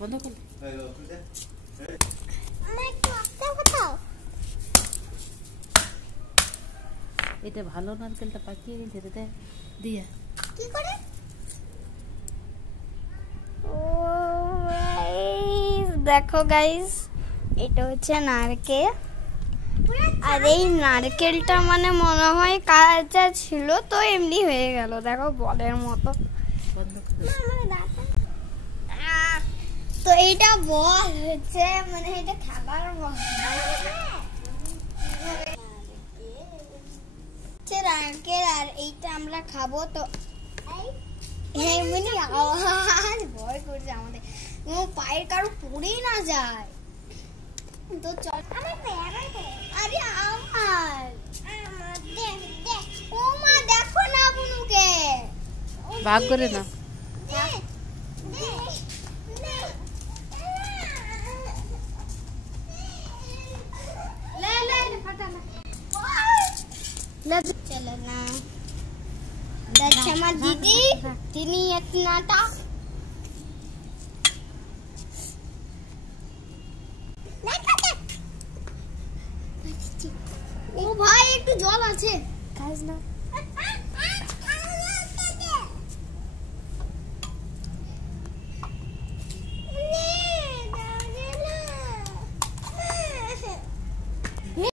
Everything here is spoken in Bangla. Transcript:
বন্ধ কর। এটা ভালো নারকেলটা পাকিয়ে গেছে রে, দিয়া কি করে? ও দেখো গাইস, এটা হচ্ছে নারকেল। আর এই নারকেলটা মানে মনে হয় কাঁচা ছিল, তো এমনি হয়ে গেল, দেখো বলের মতো। তো এইটা বল হচ্ছে মানে এটা খাবার বল, নারকেল। আর এইটা আমরা খাবো। তো এমনি আওয়াজ ভয় করছে আমাদের, পায়ের কারো পড়েই না যায়। তো চল, আরে আমার ও মা দেখো না বুনুকে ভাগ করে না। चलो ना दक्षमा दीदी तिनी इतनाटा ও ভাই একটু জল আছে খাস না।